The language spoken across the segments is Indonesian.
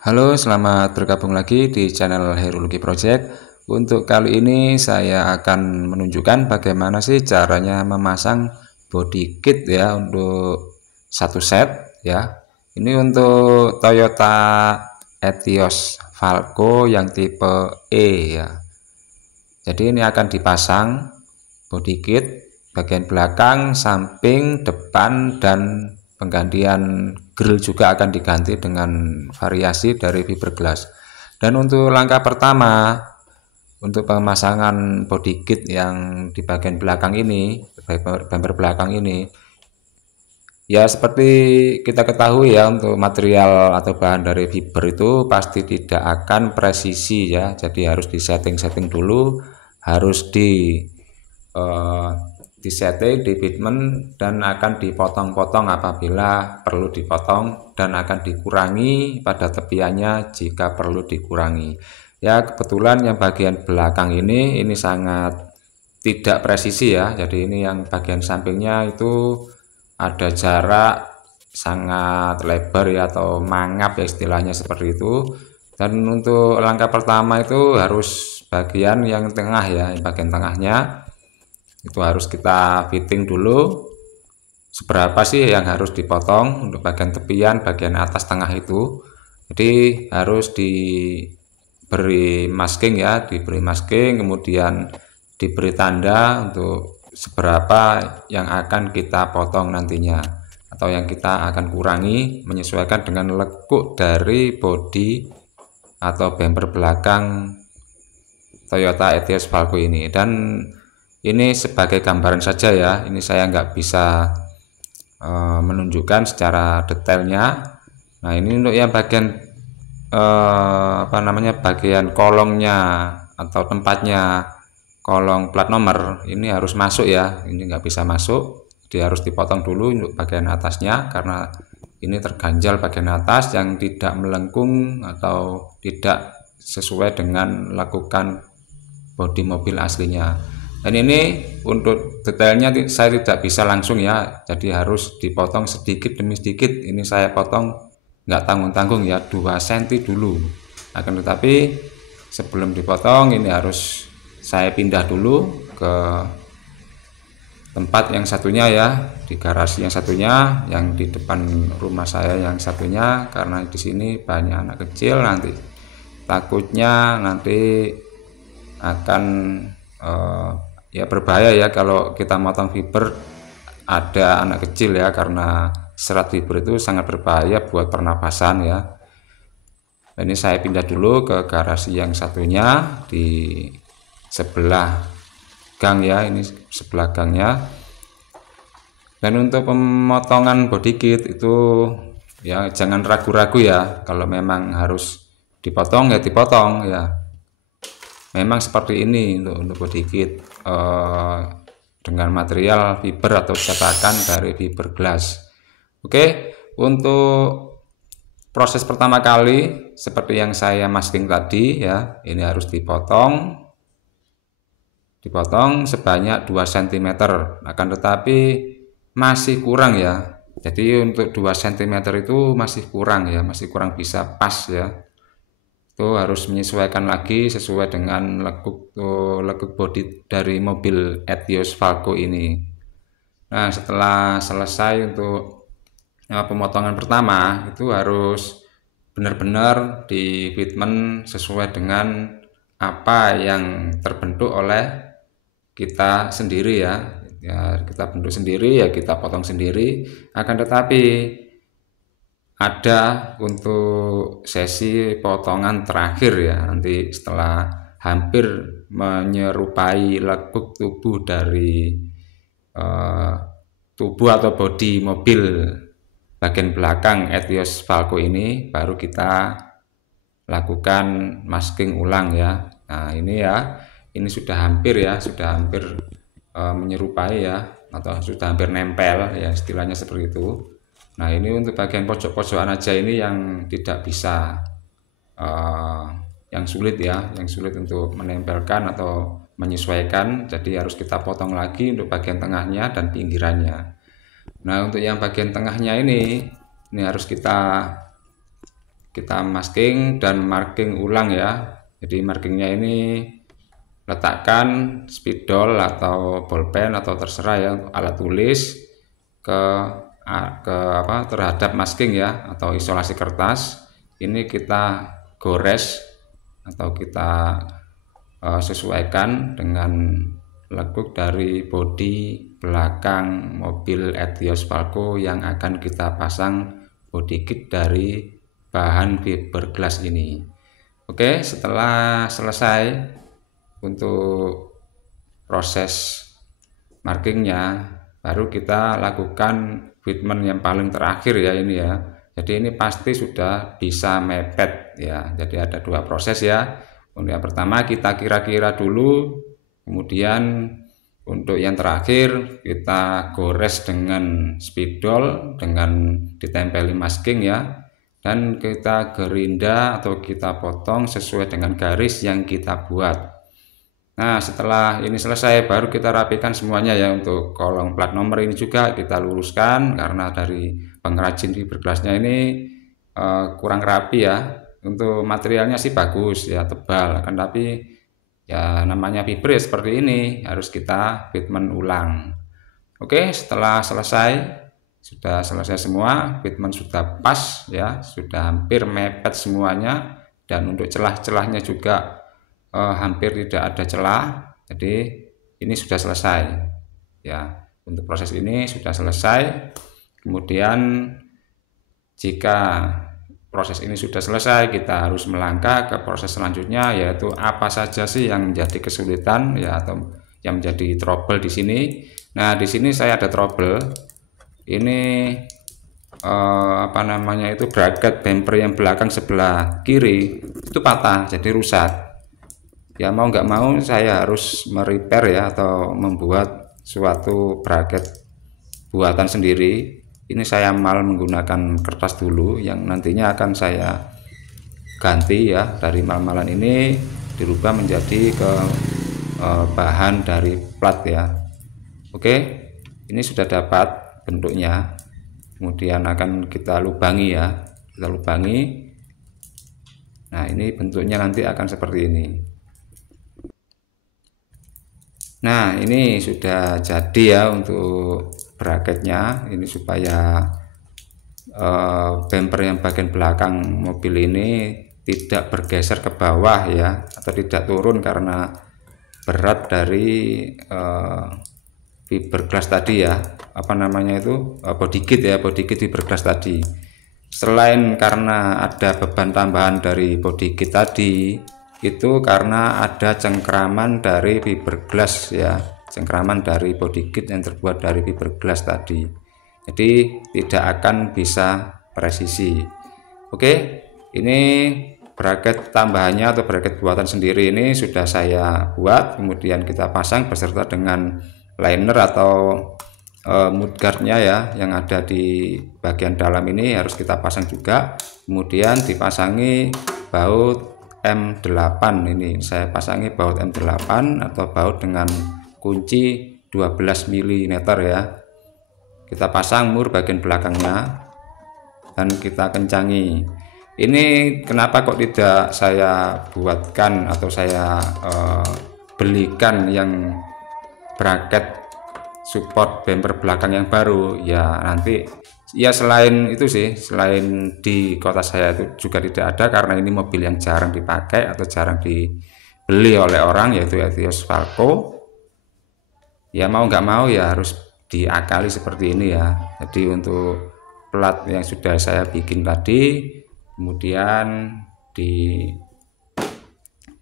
Halo, selamat bergabung lagi di channel Herologi Project. Untuk kali ini saya akan menunjukkan bagaimana sih caranya memasang body kit ya untuk satu set ya. Ini untuk Toyota Etios Falco yang tipe E ya. Jadi ini akan dipasang body kit bagian belakang, samping, depan, dan penggantian grill juga akan diganti dengan variasi dari fiberglass. Dan untuk langkah pertama untuk pemasangan body kit yang di bagian belakang ini, bumper belakang ini, ya seperti kita ketahui ya, untuk material atau bahan dari fiber itu pasti tidak akan presisi ya. Jadi harus disetting dulu, harus eh, disetting, di fitment, dan akan dipotong-potong apabila perlu dipotong, dan akan dikurangi pada tepiannya jika perlu dikurangi. Ya kebetulan yang bagian belakang ini sangat tidak presisi ya. Jadi ini yang bagian sampingnya itu ada jarak sangat lebar ya, atau mangap ya istilahnya seperti itu. Dan untuk langkah pertama itu harus bagian yang tengah ya, bagian tengahnya itu harus kita fitting dulu seberapa sih yang harus dipotong untuk bagian tepian, bagian atas tengah itu. Jadi harus diberi masking ya, diberi masking, kemudian diberi tanda untuk seberapa yang akan kita potong nantinya, atau yang kita akan kurangi menyesuaikan dengan lekuk dari bodi atau bumper belakang Toyota Etios Falco ini. Dan ini sebagai gambaran saja ya, ini saya nggak bisa menunjukkan secara detailnya. Nah ini untuk yang bagian bagian kolongnya atau tempatnya kolong plat nomor ini harus masuk ya, ini nggak bisa masuk, dia harus dipotong dulu untuk bagian atasnya karena ini terganjal bagian atas yang tidak melengkung atau tidak sesuai dengan lakukan bodi mobil aslinya. Dan ini untuk detailnya saya tidak bisa langsung ya, jadi harus dipotong sedikit demi sedikit. Ini saya potong nggak tanggung-tanggung ya, 2 cm dulu. Akan tetapi sebelum dipotong ini harus saya pindah dulu ke tempat yang satunya ya, di garasi yang satunya, yang di depan rumah saya yang satunya, karena di sini banyak anak kecil, nanti takutnya nanti akan ya berbahaya ya kalau kita motong fiber ada anak kecil ya, karena serat fiber itu sangat berbahaya buat pernapasan ya. Ini saya pindah dulu ke garasi yang satunya di sebelah gang ya, ini sebelah gangnya. Dan untuk pemotongan body kit itu ya jangan ragu-ragu ya, kalau memang harus dipotong ya dipotong ya, memang seperti ini untuk body kit dengan material fiber atau cetakan dari fiberglass. Oke, untuk proses pertama kali seperti yang saya masking tadi ya, ini harus dipotong sebanyak 2 cm, akan tetapi masih kurang ya. Jadi untuk 2 cm itu masih kurang ya, masih kurang bisa pas ya. Itu harus menyesuaikan lagi sesuai dengan lekuk bodi dari mobil Etios Falco ini. Nah setelah selesai untuk pemotongan pertama itu harus benar-benar di fitment sesuai dengan apa yang terbentuk oleh kita sendiri ya. Ya kita bentuk sendiri ya, kita potong sendiri. Akan tetapi ada untuk sesi potongan terakhir ya, nanti setelah hampir menyerupai lekuk tubuh dari tubuh atau bodi mobil bagian belakang Etios Falco ini, baru kita lakukan masking ulang ya. Nah ini ya, ini sudah hampir ya, sudah hampir menyerupai ya, atau sudah hampir nempel ya, istilahnya seperti itu. Nah ini untuk bagian pojok-pojokan aja ini yang tidak bisa yang sulit ya, yang sulit untuk menempelkan atau menyesuaikan, jadi harus kita potong lagi untuk bagian tengahnya dan pinggirannya. Nah untuk yang bagian tengahnya ini harus kita kita masking dan marking ulang ya. Jadi markingnya ini letakkan spidol atau bolpen atau terserah ya, alat tulis ke terhadap masking ya atau isolasi kertas. Ini kita gores atau kita sesuaikan dengan lekuk dari bodi belakang mobil Etios Falco yang akan kita pasang body kit dari bahan fiberglass ini. Oke, setelah selesai untuk proses markingnya, baru kita lakukan fitment yang paling terakhir ya ini ya. Jadi ini pasti sudah bisa mepet ya. Jadi ada dua proses ya. Untuk yang pertama kita kira-kira dulu, kemudian untuk yang terakhir kita gores dengan spidol dengan ditempeli masking ya, dan kita gerinda atau kita potong sesuai dengan garis yang kita buat. Nah, setelah ini selesai baru kita rapikan semuanya ya. Untuk kolong plat nomor ini juga kita luruskan karena dari pengrajin fiberglassnya ini kurang rapi ya. Untuk materialnya sih bagus ya, tebal kan, tapi ya namanya fiber ya seperti ini, harus kita fitment ulang. Oke, setelah sudah selesai semua, fitment sudah pas ya, sudah hampir mepet semuanya, dan untuk celah-celahnya juga hampir tidak ada celah. Jadi ini sudah selesai ya, untuk proses ini sudah selesai. Kemudian jika proses ini sudah selesai, kita harus melangkah ke proses selanjutnya, yaitu apa saja sih yang menjadi kesulitan ya atau yang menjadi trouble di sini. Nah, di sini saya ada trouble. Ini itu bracket bumper yang belakang sebelah kiri itu patah, jadi rusak. Ya mau nggak mau saya harus merepair ya atau membuat suatu bracket buatan sendiri. Ini saya mal menggunakan kertas dulu yang nantinya akan saya ganti ya, dari mal-malan ini dirubah menjadi ke bahan dari plat ya. Oke, ini sudah dapat bentuknya. Kemudian akan kita lubangi ya, kita lubangi. Nah, ini bentuknya nanti akan seperti ini. Nah, ini sudah jadi ya untuk bracketnya. Ini supaya bumper yang bagian belakang mobil ini tidak bergeser ke bawah ya, atau tidak turun karena berat dari fiberglass tadi ya, body kit ya, body kit fiberglass tadi. Selain karena ada beban tambahan dari body kit tadi, itu karena ada cengkraman dari fiberglass ya, cengkraman dari body kit yang terbuat dari fiberglass tadi. Jadi tidak akan bisa presisi. Oke, ini bracket tambahannya atau bracket buatan sendiri ini sudah saya buat, kemudian kita pasang beserta dengan liner atau mudguardnya ya, yang ada di bagian dalam ini harus kita pasang juga. Kemudian dipasangi baut M8. Ini saya pasangi baut M8 atau baut dengan kunci 12 mm ya. Kita pasang mur bagian belakangnya dan kita kencangi. Ini kenapa kok tidak saya buatkan atau saya belikan yang bracket support bumper belakang yang baru ya, nanti ya selain itu sih, selain di kota saya itu juga tidak ada, karena ini mobil yang jarang dipakai atau jarang dibeli oleh orang, yaitu Etios Falco. Ya mau nggak mau ya harus diakali seperti ini ya. Jadi untuk plat yang sudah saya bikin tadi, kemudian di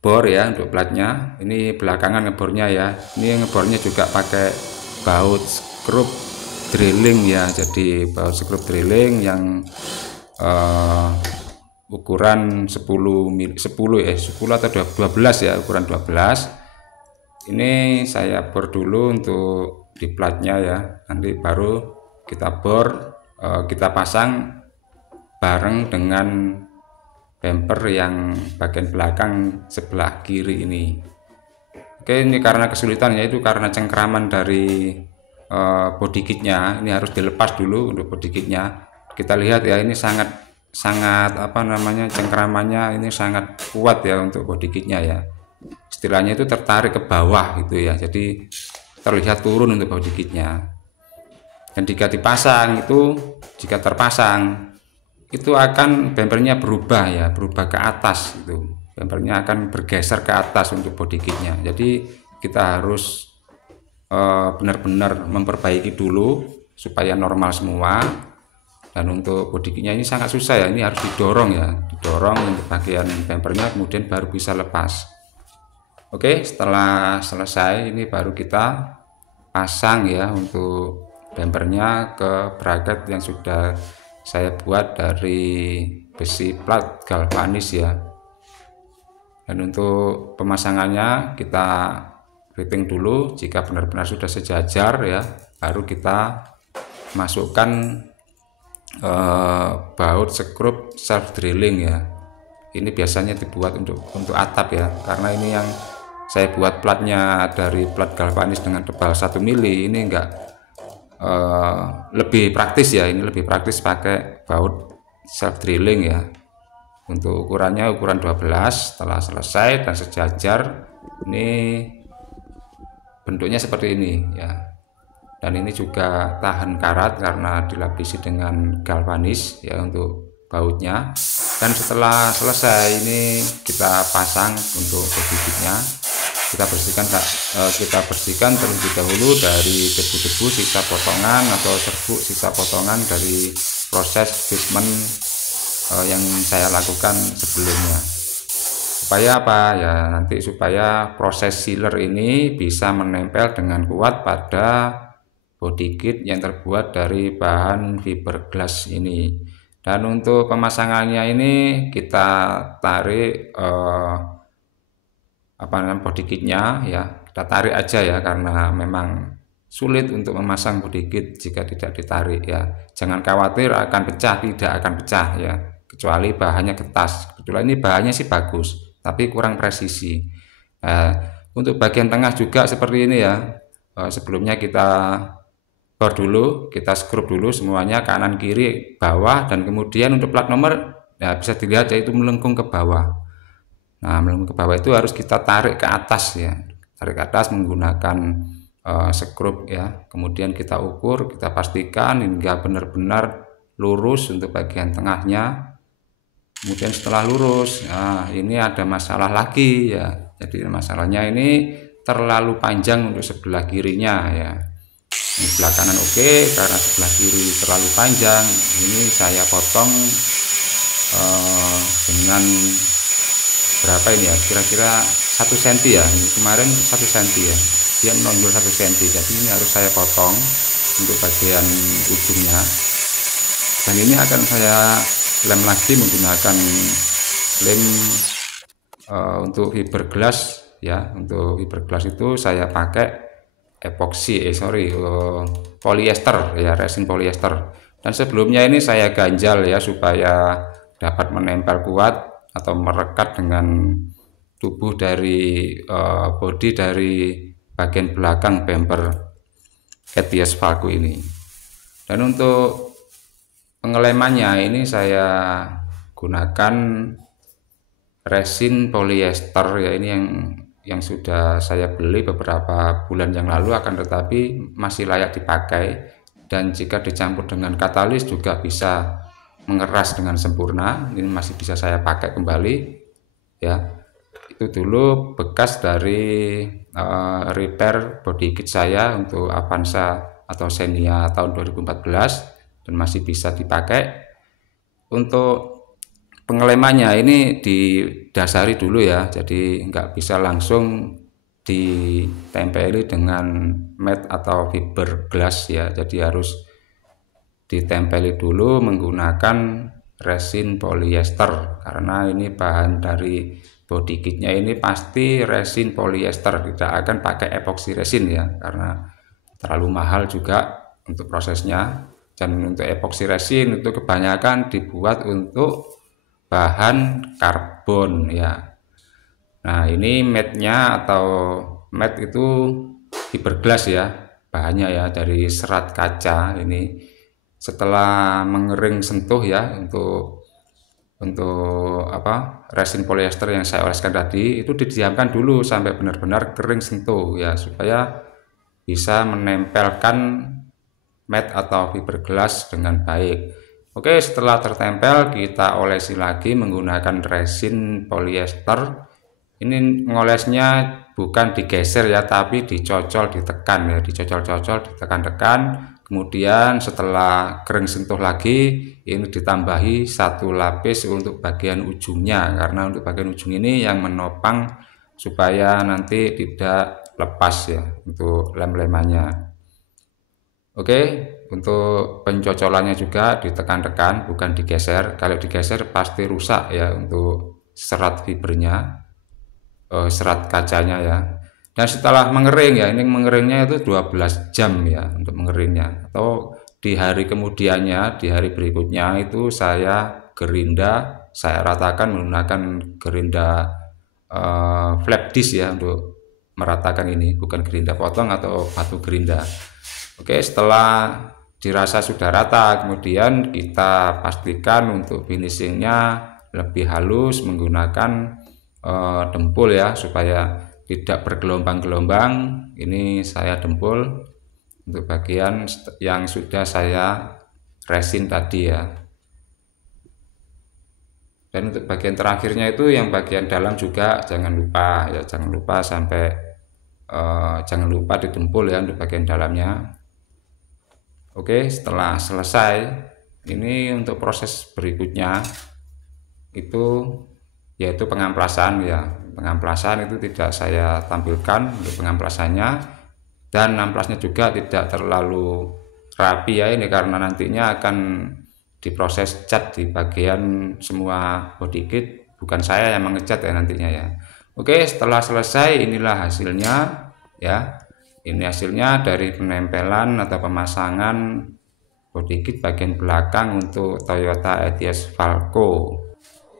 bor ya untuk platnya. Ini belakangan ngebornya ya. Ini ngebornya juga pakai baut skrup drilling ya. Jadi baut skrup drilling yang ukuran 10 atau 12 ya, ukuran 12. Ini saya bor dulu untuk di platnya ya, nanti baru kita bor, kita pasang bareng dengan bumper yang bagian belakang sebelah kiri ini. Oke, ini karena kesulitannya itu karena cengkraman dari body kitnya, ini harus dilepas dulu untuk body kitnya. Kita lihat ya, ini sangat sangat apa namanya, cengkramannya ini sangat kuat ya untuk body kitnya ya, istilahnya itu tertarik ke bawah gitu ya, jadi terlihat turun untuk body kitnya. Dan jika dipasang itu, jika terpasang itu akan bempernya berubah ya, berubah ke atas itu, bempernya akan bergeser ke atas untuk body kitnya. Jadi kita harus benar-benar memperbaiki dulu supaya normal semua. Dan untuk body kitnya ini sangat susah ya, ini harus didorong ya, didorong untuk bagian bempernya, kemudian baru bisa lepas. Oke, setelah selesai ini baru kita pasang ya untuk bempernya ke bracket yang sudah saya buat dari besi plat galvanis ya. Dan untuk pemasangannya kita fitting dulu, jika benar-benar sudah sejajar ya, baru kita masukkan baut skrup self drilling ya. Ini biasanya dibuat untuk atap ya, karena ini yang saya buat platnya dari plat galvanis dengan tebal 1 mili, ini enggak lebih praktis ya, ini lebih praktis pakai baut self drilling ya. Untuk ukurannya ukuran 12. Setelah selesai dan sejajar, ini bentuknya seperti ini ya. Dan ini juga tahan karat karena dilapisi dengan galvanis ya untuk bautnya. Dan setelah selesai ini kita pasang untuk bibitnya, kita bersihkan terlebih dahulu dari debu-debu sisa potongan atau serbuk sisa potongan dari proses basement yang saya lakukan sebelumnya. Supaya apa ya, nanti supaya proses sealer ini bisa menempel dengan kuat pada body kit yang terbuat dari bahan fiberglass ini. Dan untuk pemasangannya ini kita tarik apa namanya, body kitnya ya, kita tarik aja ya, karena memang sulit untuk memasang body kit jika tidak ditarik ya. Jangan khawatir akan pecah, tidak akan pecah ya, kecuali bahannya kertas. Kebetulan ini bahannya sih bagus, tapi kurang presisi. Nah, untuk bagian tengah juga seperti ini ya. Sebelumnya kita bor dulu, kita skrup dulu semuanya, kanan kiri bawah, dan kemudian untuk plat nomor ya bisa dilihat yaitu melengkung ke bawah. Nah, melengkung ke bawah itu harus kita tarik ke atas ya, tarik ke atas menggunakan skrup ya. Kemudian kita ukur, kita pastikan hingga benar-benar lurus untuk bagian tengahnya. Kemudian setelah lurus, nah ini ada masalah lagi ya. Jadi masalahnya ini terlalu panjang untuk sebelah kirinya ya. Ini sebelah kanan oke, karena sebelah kiri terlalu panjang. Ini saya potong dengan berapa ini ya? Kira-kira 1 cm ya. Ini kemarin 1 cm ya. Dia menonjol 1 cm. Jadi ini harus saya potong untuk bagian ujungnya. Dan ini akan saya lem lagi menggunakan lem untuk fiberglass ya. Untuk fiberglass itu saya pakai polyester ya, resin polyester. Dan sebelumnya ini saya ganjal ya supaya dapat menempel kuat atau merekat dengan tubuh dari bodi dari bagian belakang bumper Etios Valco ini. Dan untuk pengelemannya ini saya gunakan resin polyester ya, ini yang sudah saya beli beberapa bulan yang lalu, akan tetapi masih layak dipakai, dan jika dicampur dengan katalis juga bisa mengeras dengan sempurna. Ini masih bisa saya pakai kembali ya. Itu dulu bekas dari repair body kit saya untuk Avanza atau Xenia tahun 2014 dan masih bisa dipakai. Untuk pengelemannya ini didasari dulu ya, jadi nggak bisa langsung ditempeli dengan mat atau fiberglass ya, jadi harus ditempeli dulu menggunakan resin polyester, karena ini bahan dari body kitnya ini pasti resin polyester, tidak akan pakai epoxy resin ya, karena terlalu mahal juga untuk prosesnya. Dan untuk epoxy resin itu kebanyakan dibuat untuk bahan karbon ya. Nah, ini matnya atau mat itu fiberglass ya, bahannya ya dari serat kaca. Ini setelah mengering sentuh ya, untuk untuk resin polyester yang saya oleskan tadi itu didiamkan dulu sampai benar-benar kering sentuh ya, supaya bisa menempelkan mat atau fiberglass dengan baik. Oke, setelah tertempel kita olesi lagi menggunakan resin polyester. Ini ngolesnya bukan digeser ya, tapi dicocol, ditekan ya, dicocol-cocol, ditekan-tekan. Kemudian setelah kering sentuh lagi, ini ditambahi satu lapis untuk bagian ujungnya, karena untuk bagian ujung ini yang menopang supaya nanti tidak lepas ya untuk lem-lemannya. Oke, untuk pencocolannya juga ditekan-tekan, bukan digeser. Kalau digeser pasti rusak ya untuk serat fibernya, serat kacanya ya. Dan setelah mengering ya, ini mengeringnya itu 12 jam ya untuk mengeringnya. Atau di hari kemudiannya, di hari berikutnya itu saya gerinda, saya ratakan menggunakan gerinda flat disk ya untuk meratakan ini, bukan gerinda potong atau batu gerinda. Oke, setelah dirasa sudah rata, kemudian kita pastikan untuk finishingnya lebih halus menggunakan dempul ya, supaya tidak bergelombang-gelombang. Ini saya dempul untuk bagian yang sudah saya resin tadi ya. Dan untuk bagian terakhirnya itu yang bagian dalam juga jangan lupa ya, jangan lupa sampai jangan lupa didempul ya untuk bagian dalamnya. Oke, setelah selesai ini untuk proses berikutnya itu yaitu pengamplasan ya. Pengamplasan itu tidak saya tampilkan untuk pengamplasannya, dan amplasnya juga tidak terlalu rapi ya, ini karena nantinya akan diproses cat di bagian semua body kit, bukan saya yang mengecat ya nantinya ya. Oke, setelah selesai inilah hasilnya ya. Ini hasilnya dari penempelan atau pemasangan body kit bagian belakang untuk Toyota Etios Falco.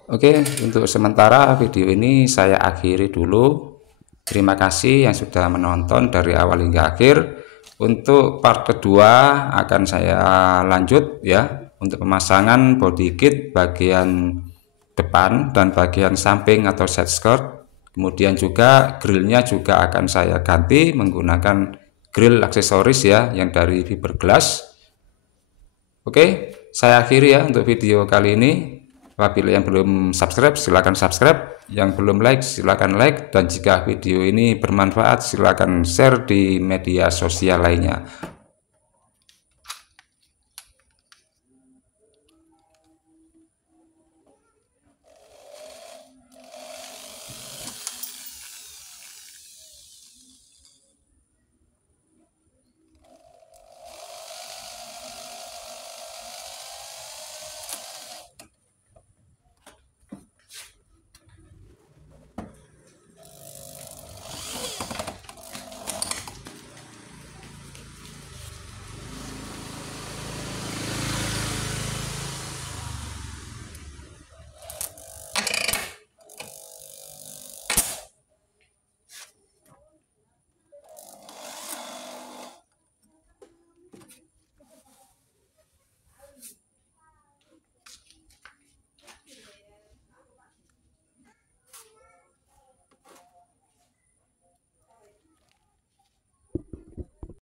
Oke, untuk sementara video ini saya akhiri dulu. Terima kasih yang sudah menonton dari awal hingga akhir. Untuk part kedua akan saya lanjut ya, untuk pemasangan body kit bagian depan dan bagian samping atau side skirt. Kemudian juga grillnya juga akan saya ganti menggunakan grill aksesoris ya, yang dari fiberglass. Oke, saya akhiri ya untuk video kali ini. Apabila yang belum subscribe silahkan subscribe, yang belum like silahkan like, dan jika video ini bermanfaat silahkan share di media sosial lainnya.